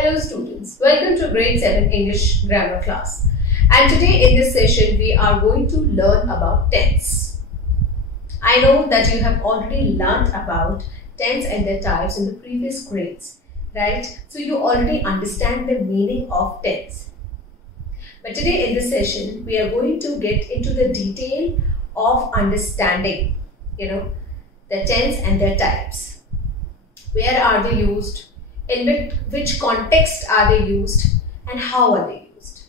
Hello students, welcome to grade 7 English grammar class. And today in this session we are going to learn about tense. I know that you have already learned about tense and their types in the previous grades, right? So you already understand the meaning of tense. But today in this session we are going to get into the detail of understanding, the tense and their types. Where are they used? In which context are they used and how are they used?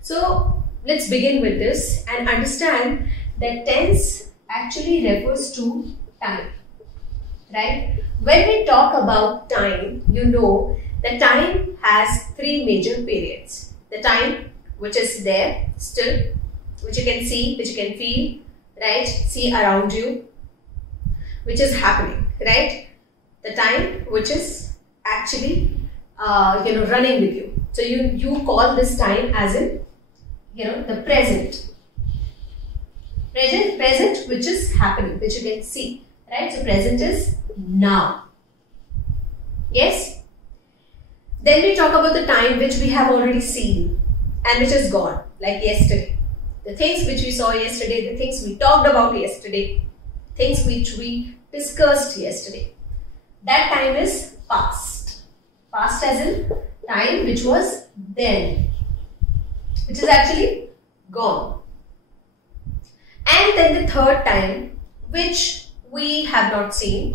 So let's begin with this and understand that tense actually refers to time, right? When we talk about time, you know that time has three major periods. The time which is there still, which you can see, which you can feel, right? See around you, which is happening, right? The time which is actually running with you. So you call this time as in the present which is happening, which you can see, right? So present is now. Yes. Then we talk about the time which we have already seen and which is gone, like yesterday. The things which we saw yesterday, the things we talked about yesterday, things which we discussed yesterday. That time is past. Past as in time which was then, which is actually gone. And then the third time which we have not seen,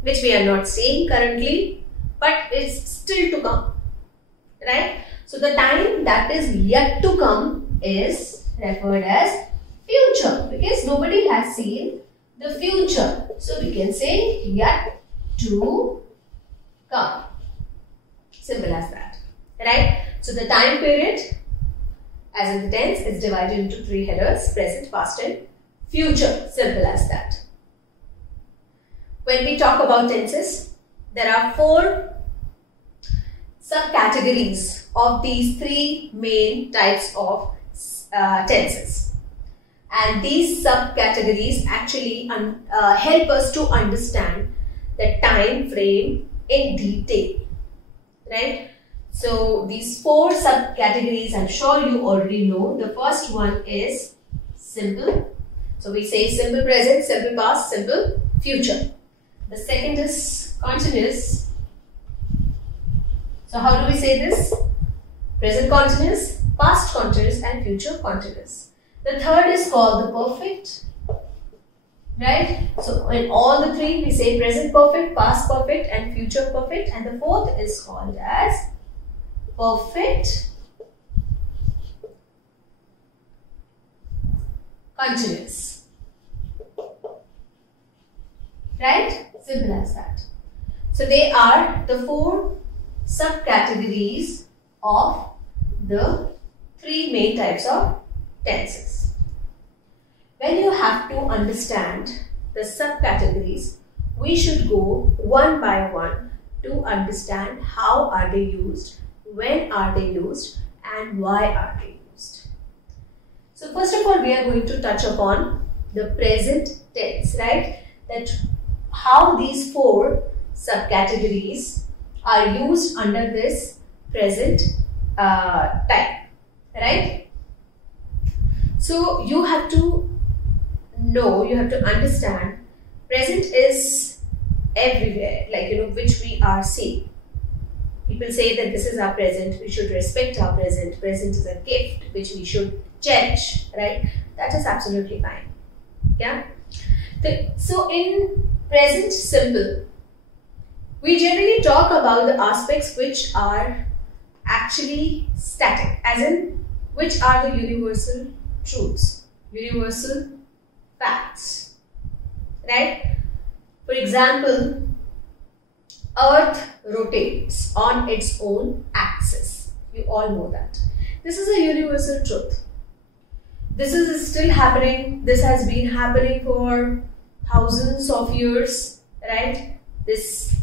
which we are not seeing currently, but it's still to come, right? So the time that is yet to come is referred as future, because nobody has seen the future. So we can say yet to come. Simple as that, right? So the time period, as in the tense, is divided into three headers: present, past and future. Simple as that. When we talk about tenses, there are four subcategories of these three main types of tenses. And these subcategories actually help us to understand the time frame in detail. Right? So these four subcategories, I'm sure you already know. The first one is simple. So we say simple present, simple past, simple future. The second is continuous. So how do we say this? Present continuous, past continuous and future continuous. The third is called the perfect. Right? So in all the three we say present perfect, past perfect and future perfect, and the fourth is called as perfect continuous. Right? Simple as that. So they are the four subcategories of the three main types of tenses. When you have to understand the subcategories, we should go one by one to understand how are they used, when are they used, and why are they used. So first of all, we are going to touch upon the present tense, right? That how these four subcategories are used under this present type, right? So you have to understand present is everywhere, which we are seeing. People say that this is our present, we should respect our present. Present is a gift which we should cherish, right? That is absolutely fine. Yeah. So in present simple, we generally talk about the aspects which are actually static, as in which are the universal truths, universal facts, right? For example, Earth rotates on its own axis. You all know that. This is a universal truth. This is still happening. This has been happening for thousands of years, right? This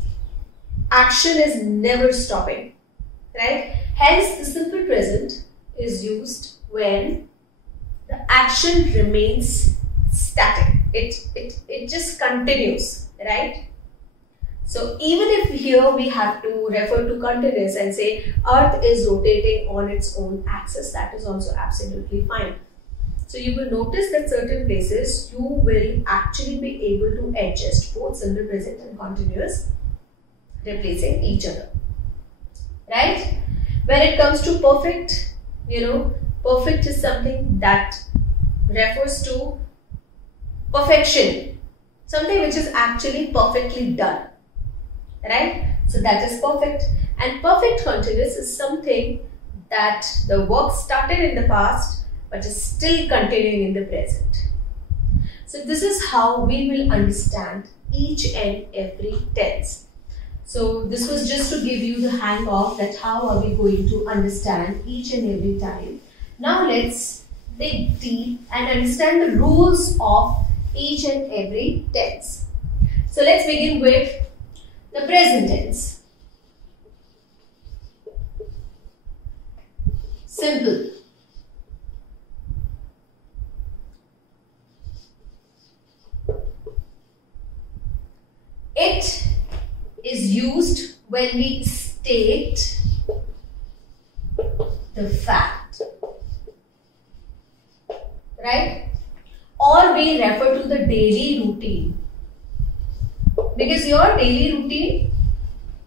action is never stopping, right? Hence, the simple present is used when the action remains static. It just continues, right? So even if here we have to refer to continuous and say Earth is rotating on its own axis, that is also absolutely fine. So you will notice that certain places you will actually be able to adjust both simple present and continuous, replacing each other, right? When it comes to perfect, perfect is something that refers to perfection, something which is actually perfectly done, right? So that is perfect. And perfect continuous is something that the work started in the past but is still continuing in the present. So this is how we will understand each and every tense. So this was just to give you the hang of that how are we going to understand each and every time. Now let's dig deep and understand the rules of each and every tense. So let's begin with the present tense. Simple. It is used when we state the fact, right? Or we refer to the daily routine, because your daily routine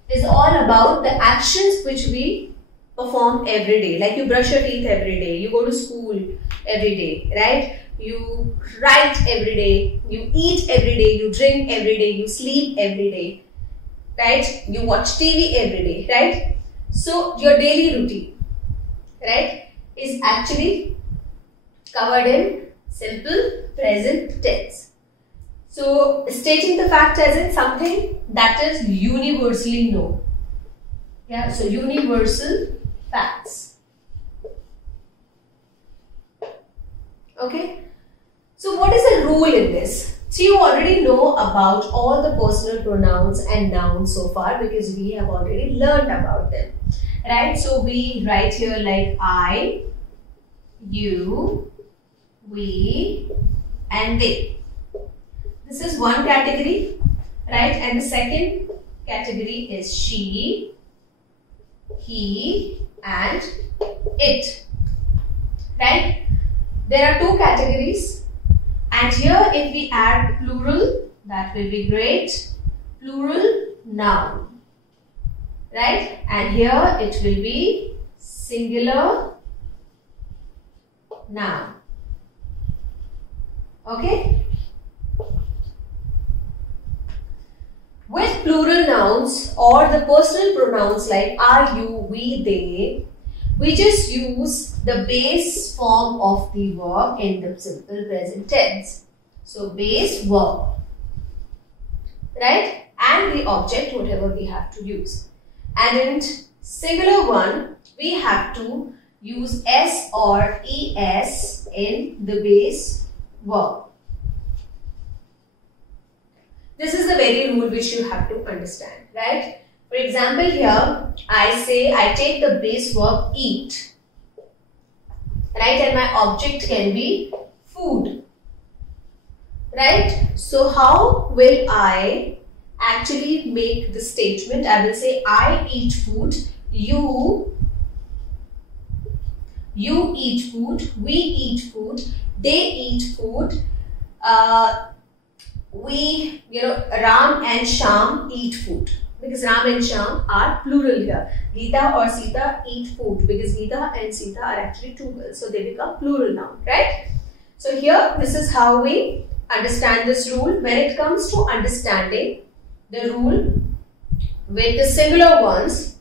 is all about the actions which we perform every day. Like you brush your teeth every day, you go to school every day, right? You write every day, you eat every day, you drink every day, you sleep every day, right? You watch TV every day, right? So your daily routine, right, is actually covered in simple present tense. So stating the fact as in something that is universally known. Yeah, so universal facts. Okay. So what is the rule in this? So you already know about all the personal pronouns and nouns so far because we have already learned about them, right? So we write here like I, you, we and they. This is one category, right? And the second category is she, he and it, right? There are two categories. And here if we add plural, that will be great. Plural noun, right? And here it will be singular noun. Okay? With plural nouns or the personal pronouns like are, you, we, they, we just use the base form of the verb in the simple present tense. So base verb, right? And the object, whatever we have to use. And in singular one, we have to use s or es in the base verb. This is the very rule which you have to understand, right? For example, here I say I take the base verb eat, right? And my object can be food, right? So how will I actually make the statement? I will say I eat food, you eat food, we eat food, they eat food, Ram and Sham eat food. Because Ram and Sham are plural here. Geeta or Sita eat food because Geeta and Sita are actually two girls. So they become plural noun, right? So here this is how we understand this rule. When it comes to understanding the rule with the singular ones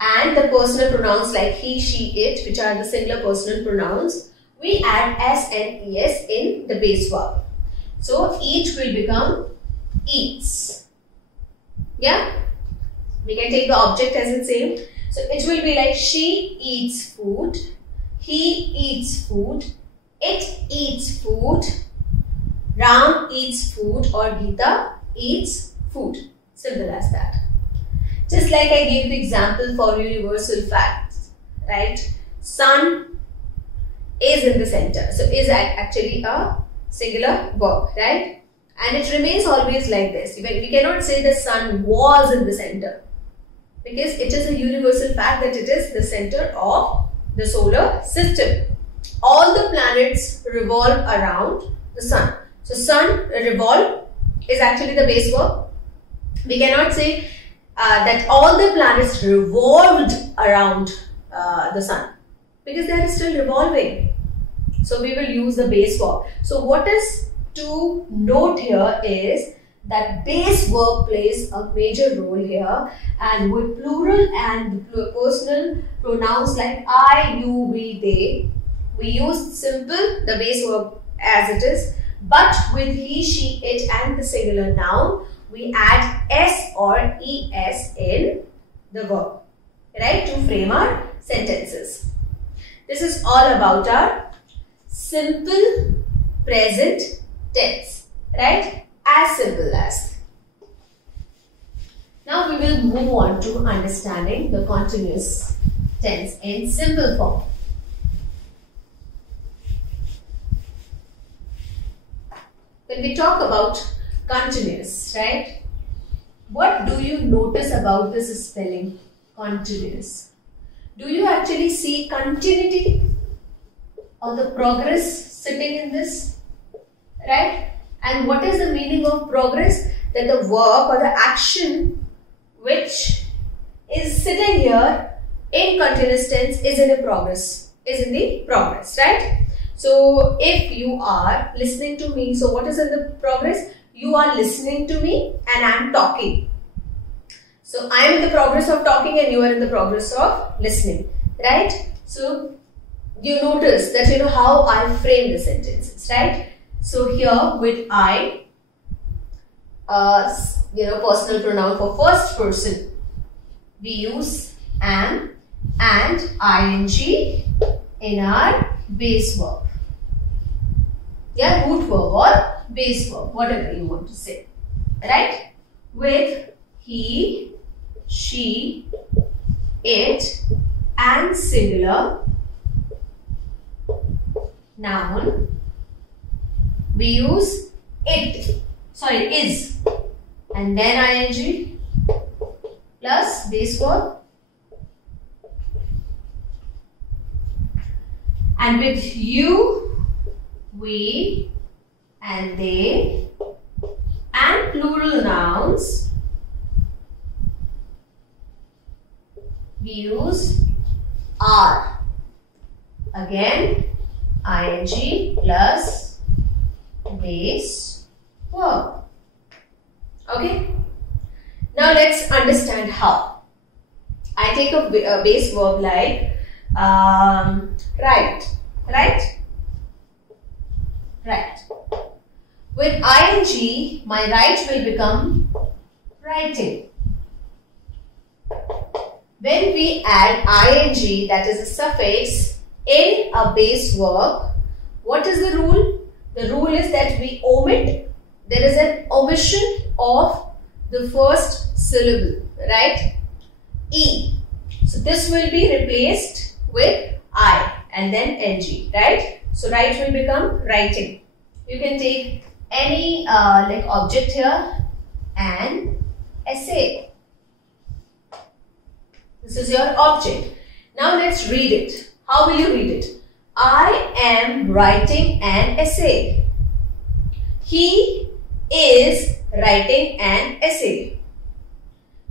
and the personal pronouns like he, she, it, which are the singular personal pronouns, we add s and es in the base verb. So eat will become eats. Yeah? We can take the object as its same. So it will be like she eats food, he eats food, it eats food, Ram eats food, or Geeta eats food. Simple as that. Just like I gave the example for universal facts, right? Sun is in the center. So is actually a singular verb, right? And it remains always like this. We cannot say the sun was in the center, because it is a universal fact that it is the center of the solar system. All the planets revolve around the sun. So sun revolve is actually the base verb. We cannot say that all the planets revolved around the sun, because they are still revolving. So we will use the base verb. So what is to note here is that base verb plays a major role here, and with plural and personal pronouns like I, you, we, they, we use simple, the base verb as it is, but with he, she, it and the singular noun, we add s or es in the verb, right, to frame our sentences. This is all about our simple present tense, right? As simple as. Now we will move on to understanding the continuous tense in simple form. When we talk about continuous, right? What do you notice about this spelling, continuous? Do you actually see continuity or the progress sitting in this, right? And what is the meaning of progress? That the verb or the action which is sitting here in continuous tense is in the progress, right? So if you are listening to me, so what is in the progress? You are listening to me and I am talking. So I am in the progress of talking and you are in the progress of listening, right? So you notice that how I frame the sentences, right? So here with I, personal pronoun for first person, we use am and ing in our base verb. Yeah, root verb or base verb, whatever you want to say, right? With he, she, it and singular noun, we use is, and then ing plus base verb, and with you, we and they and plural nouns, we use are, again ing plus base verb. Okay, now let's understand how. I take a base verb like write. With ing, my write will become writing. When we add ing, that is a suffix, in a base verb, what is the rule? The rule is that we omit. There is an omission of the first syllable, right? E. So this will be replaced with I and then ng, right? So write will become writing. You can take any object here and essay. This is your object. Now let's read it. How will you read it? I am writing an essay. He is writing an essay.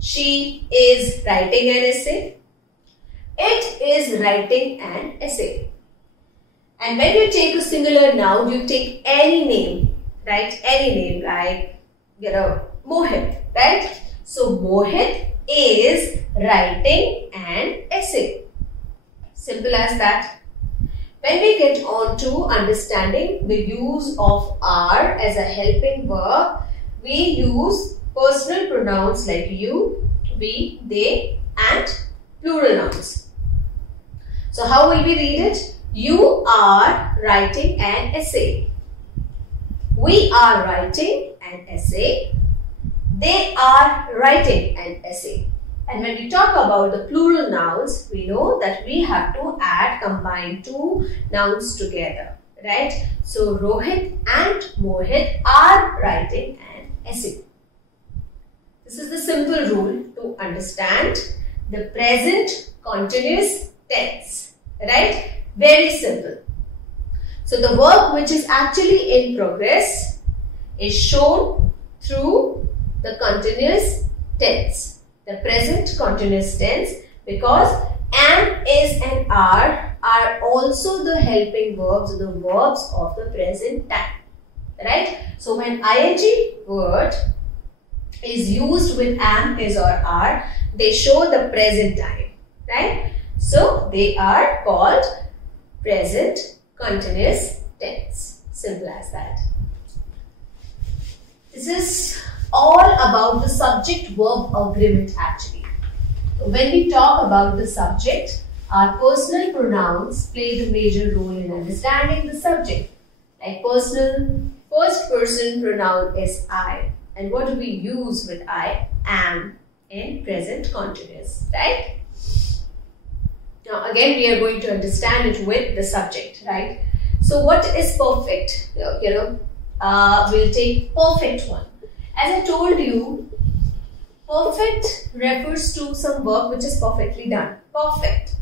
She is writing an essay. It is writing an essay. And when you take a singular noun, you take any name, right? Any name like, Mohit, right? So Mohit is writing an essay. Simple as that. When we get on to understanding the use of are as a helping verb, we use personal pronouns like you, we, they and plural nouns. So how will we read it? You are writing an essay. We are writing an essay. They are writing an essay. And when we talk about the plural nouns, we know that we have to combine two nouns together, right? So Rohit and Mohit are writing an essay. This is the simple rule to understand the present continuous tense, right? Very simple. So the work which is actually in progress is shown through the continuous tense, the present continuous tense, because am, is and are also the helping verbs, the verbs of the present time, right? So when ing word is used with am, is or are, they show the present time, right? So they are called present continuous tense. Simple as that. This is all about the subject-verb agreement actually. So when we talk about the subject, our personal pronouns play the major role in understanding the subject. Like personal, first person pronoun is I. And what do we use with I? Am in present continuous, right? Now again we are going to understand it with the subject, right? So what is perfect? We'll take perfect one. As I told you, perfect refers to some work which is perfectly done. Perfect.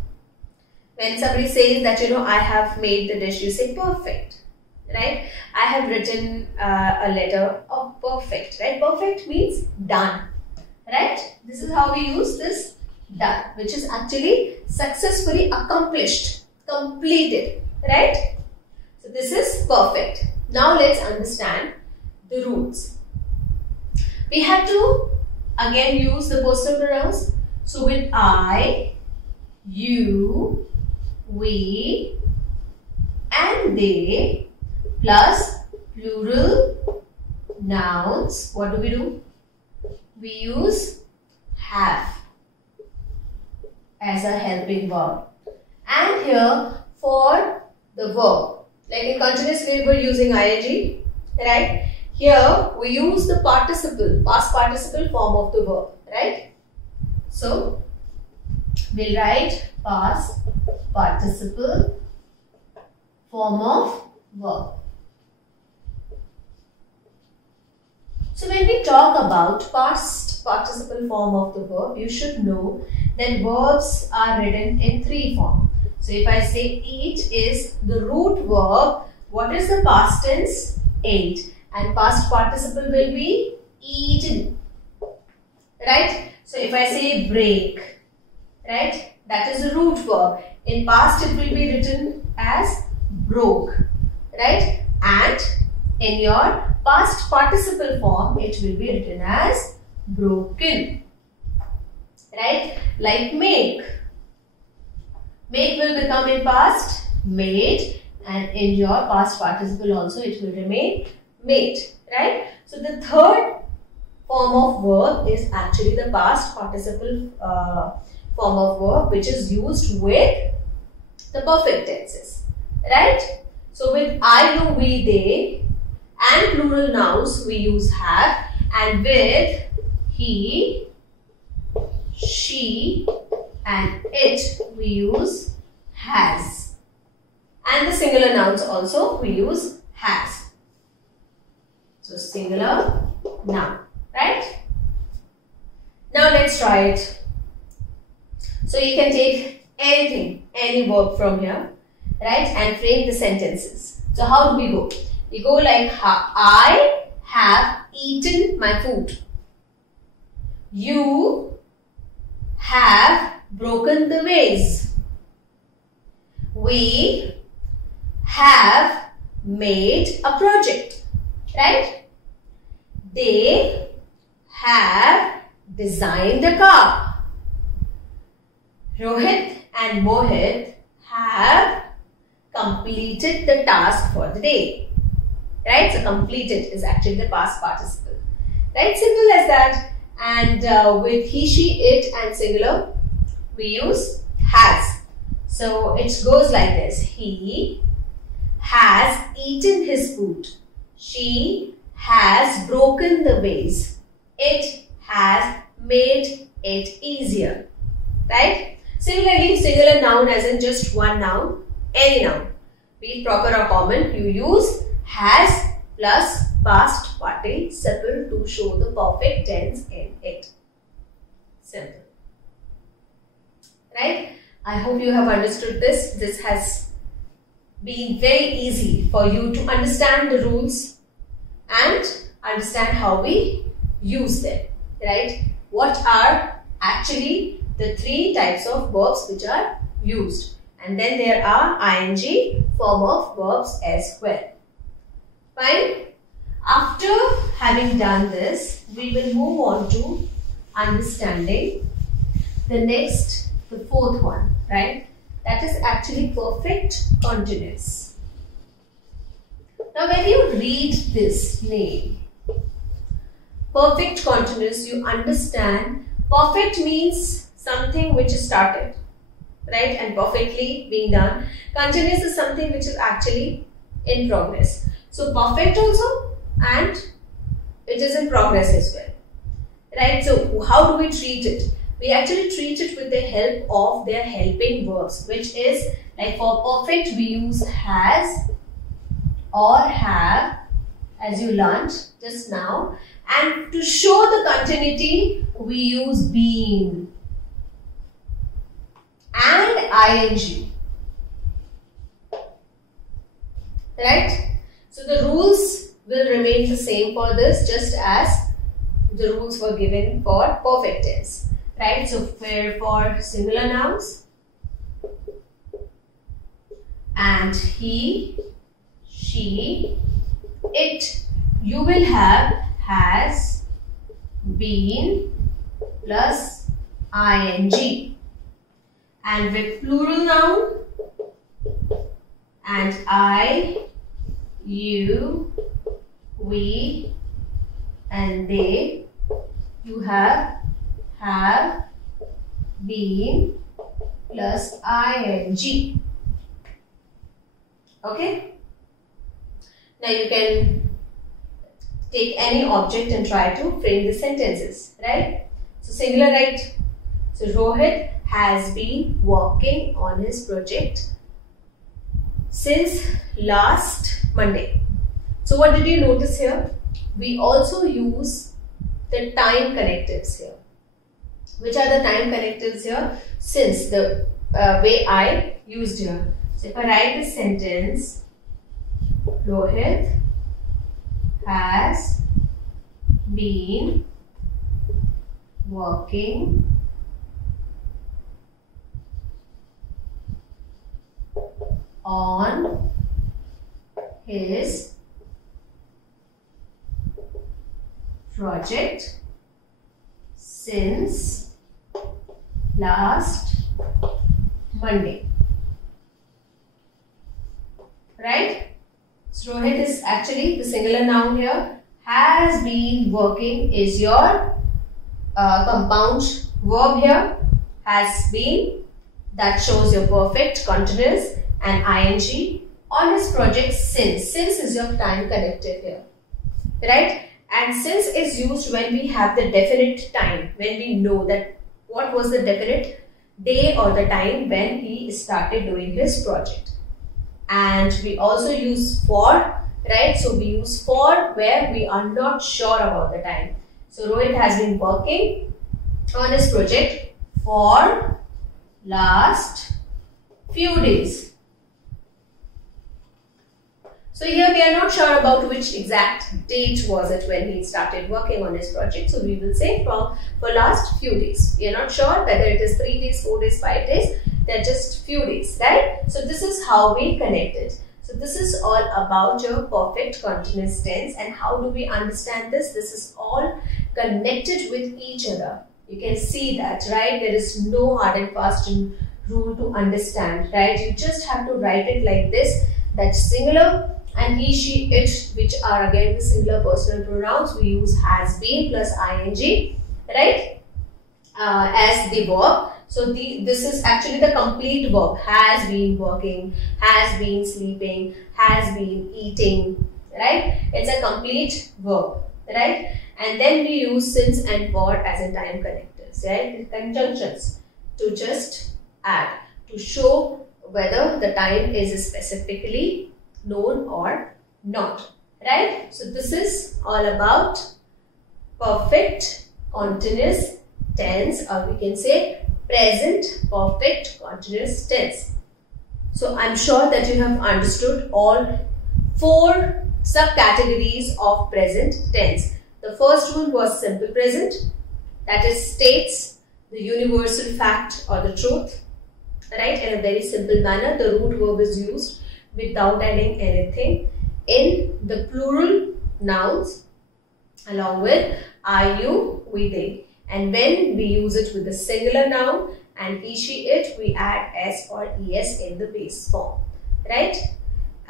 When somebody says that, I have made the dish, you say perfect, right? I have written a letter of perfect, right? Perfect means done, right? This is how we use this done, which is actually successfully accomplished, completed, right? So this is perfect. Now let's understand the rules. We have to again use the personal pronouns. So with I, you, we and they plus plural nouns, what do? We use have as a helping verb. And here for the verb, like in continuous we were using ing, right? Here we use the participle, past participle form of the verb, right? So we'll write past participle form of verb. So when we talk about past participle form of the verb, you should know that verbs are written in three forms. So if I say eat is the root verb, what is the past tense? Ate. And past participle will be eaten, right? So if I say break, right, that is the root verb. In past it will be written as broke, right? And in your past participle form, it will be written as broken, right? Like make. Make will become in past made, and in your past participle also it will remain made, right? So the third form of verb is actually the past participle form of verb, which is used with the perfect tenses, right? So with I, you, we, they and plural nouns we use have, and with he, she and it we use has, and the singular nouns also we use has. So singular noun, right? Now let's try it. So you can take anything, any verb from here, right, and frame the sentences. So how do we go? We go like I have eaten my food. You have broken the vase. We have made a project, right? They have designed the car. Rohit and Mohit have completed the task for the day, right? So completed is actually the past participle, right? Simple as that. And with he, she, it and singular, we use has. So it goes like this. He has eaten his food. She has broken the vase. It has made it easier, right? Similarly, singular noun as in just one noun, any noun. be it proper or common, you use has plus past participle to show the perfect tense in it. Simple. Right? I hope you have understood this. This has been very easy for you to understand the rules and understand how we use them. Right? What are actually the three types of verbs which are used? And then there are ing form of verbs as well. Fine? After having done this, we will move on to understanding the fourth one, right? That is actually perfect continuous. Now when you read this name, perfect continuous, you understand perfect means something which is started, right, and perfectly being done. Continuous is something which is actually in progress. So perfect also, and it is in progress as well, right? So how do we treat it? We actually treat it with the help of their helping verbs, which is like for perfect we use has or have, as you learnt just now, and to show the continuity we use been and ing, right? So the rules will remain the same for this, just as the rules were given for perfect tense, right? So for singular nouns and he, she, it, you will have has, been plus ing. And with plural noun and I, you, we and they, you have, been plus ing. Okay? Now you can take any object and try to frame the sentences, right? So singular, right? So Rohit has been working on his project since last Monday. So what did you notice here? We also use the time connectives here. Which are the time connectives here? Since, the way I used here. So if I write the sentence, Rohit has been working on his project since last Monday, right? So Rohit is actually the singular noun here. Has been working is your compound verb here. Has been, that shows your perfect continuous, and ing on his project since. Since is your time connected here, right? And since is used when we have the definite time, when we know that what was the definite day or the time when he started doing his project. And we also use for, right? So we use for where we are not sure about the time. So Rohit has been working on his project for last few days. So here we are not sure about which exact date was it when he started working on his project. So we will say for last few days. We are not sure whether it is 3 days, 4 days, 5 days. They are just few days, right? So this is how we connect it. So this is all about your perfect continuous tense. And how do we understand this? This is all connected with each other. You can see that, right? There is no hard and fast rule to understand, right? You just have to write it like this. That's singular. And he, she, it, which are again the singular personal pronouns, we use has been plus ing, right, as the verb. So this is actually the complete verb. Has been working, has been sleeping, has been eating, right? It's a complete verb, right? And then we use since and for as in time connectors, right? Conjunctions to just add, to show whether the time is specifically known or not, right? So this is all about perfect continuous tense, or we can say present perfect continuous tense. So I'm sure that you have understood all 4 subcategories of present tense. The first one was simple present, that is states the universal fact or the truth, right, in a very simple manner. The root verb is used without adding anything in the plural nouns along with I, you, we, they. And when we use it with the singular noun and he, she, it, we add s or es in the base form, right?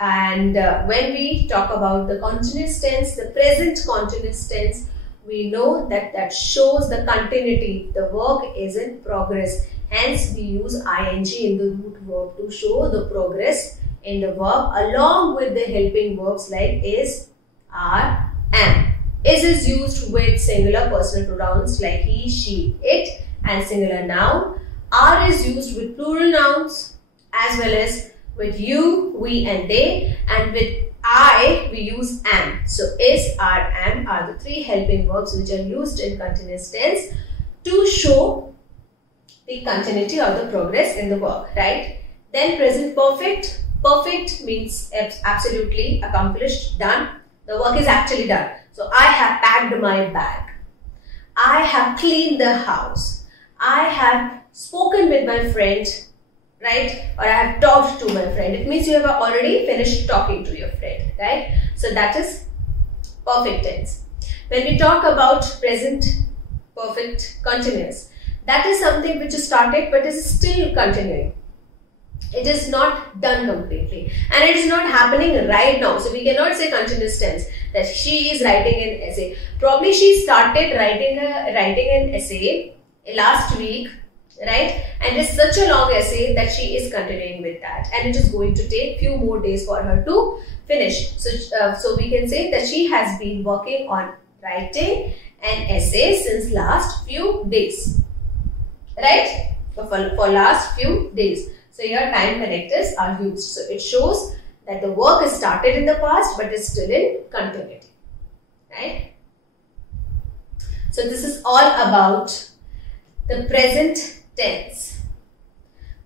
And when we talk about the continuous tense, the present continuous tense, we know that that shows the continuity. The work is in progress. Hence, we use ing in the root verb to show the progress in the verb along with the helping verbs like is, are, am. Is used with singular personal pronouns like he, she, it and singular noun. Are is used with plural nouns as well as with you, we and they, and with I we use am. So is, are, am are the 3 helping verbs which are used in continuous tense to show the continuity or the progress in the work, right? Then present perfect. Perfect means absolutely accomplished, done. The work is actually done. So I have packed my bag. I have cleaned the house. I have spoken with my friend, right? Or I have talked to my friend. It means you have already finished talking to your friend, right? So that is perfect tense. When we talk about present perfect continuous, that is something which is started but is still continuing. It is not done completely and it is not happening right now. So we cannot say continuous tense that she is writing an essay. Probably she started writing an essay last week, right? And it's such a long essay that she is continuing with that, and it is going to take few more days for her to finish. So we can say that she has been working on writing an essay since last few days, right? For last few days. So here time connectors are used. So it shows that the work is started in the past but is still in continuity, right? So this is all about the present tense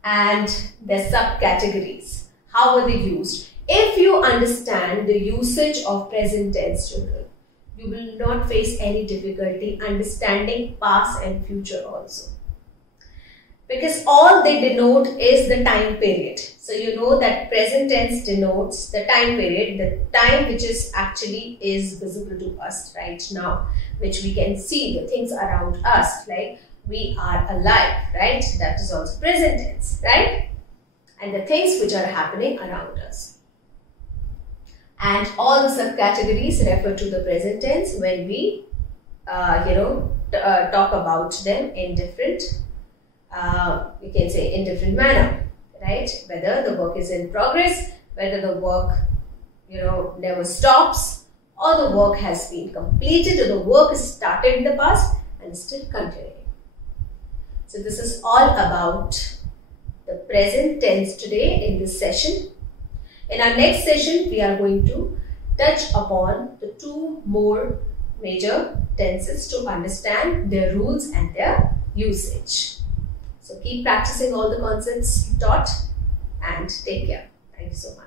and their subcategories. How are they used? If you understand the usage of present tense, children, you will not face any difficulty understanding past and future also. Because all they denote is the time period. So you know that present tense denotes the time period, the time which is actually is visible to us right now, which we can see the things around us, like we are alive, right? That is also present tense, right? And the things which are happening around us. And all the subcategories refer to the present tense when we, talk about them in different we can say in different manner, right? Whether the work is in progress, whether the work, never stops, or the work has been completed, or the work is started in the past and still continuing. So this is all about the present tense today in this session. In our next session, we are going to touch upon the 2 more major tenses to understand their rules and their usage. So keep practicing all the concepts taught and take care. Thank you so much.